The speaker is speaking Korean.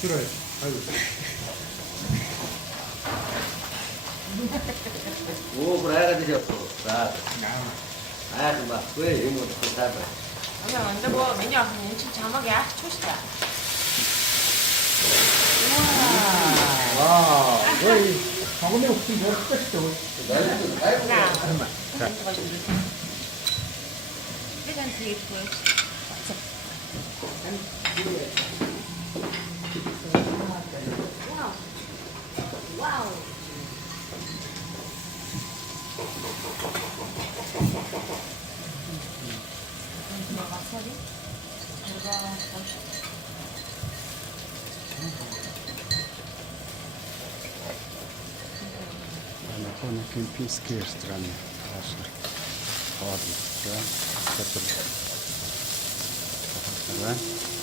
싫어요. 아이고. 오, 그래, 드셨어. 자, 아, 그 막, 왜, 이거 뭐, 그 사람. 그냥 근데 뭐 메뉴 그냥 집 자막이야 초시다. 와, 거의 방금에 혹시 뭐 했었어? 그냥 회장 되게 보여. 와우. 와우. 막살이? На Кемпинской стране наши. Ладно, да, который. Да?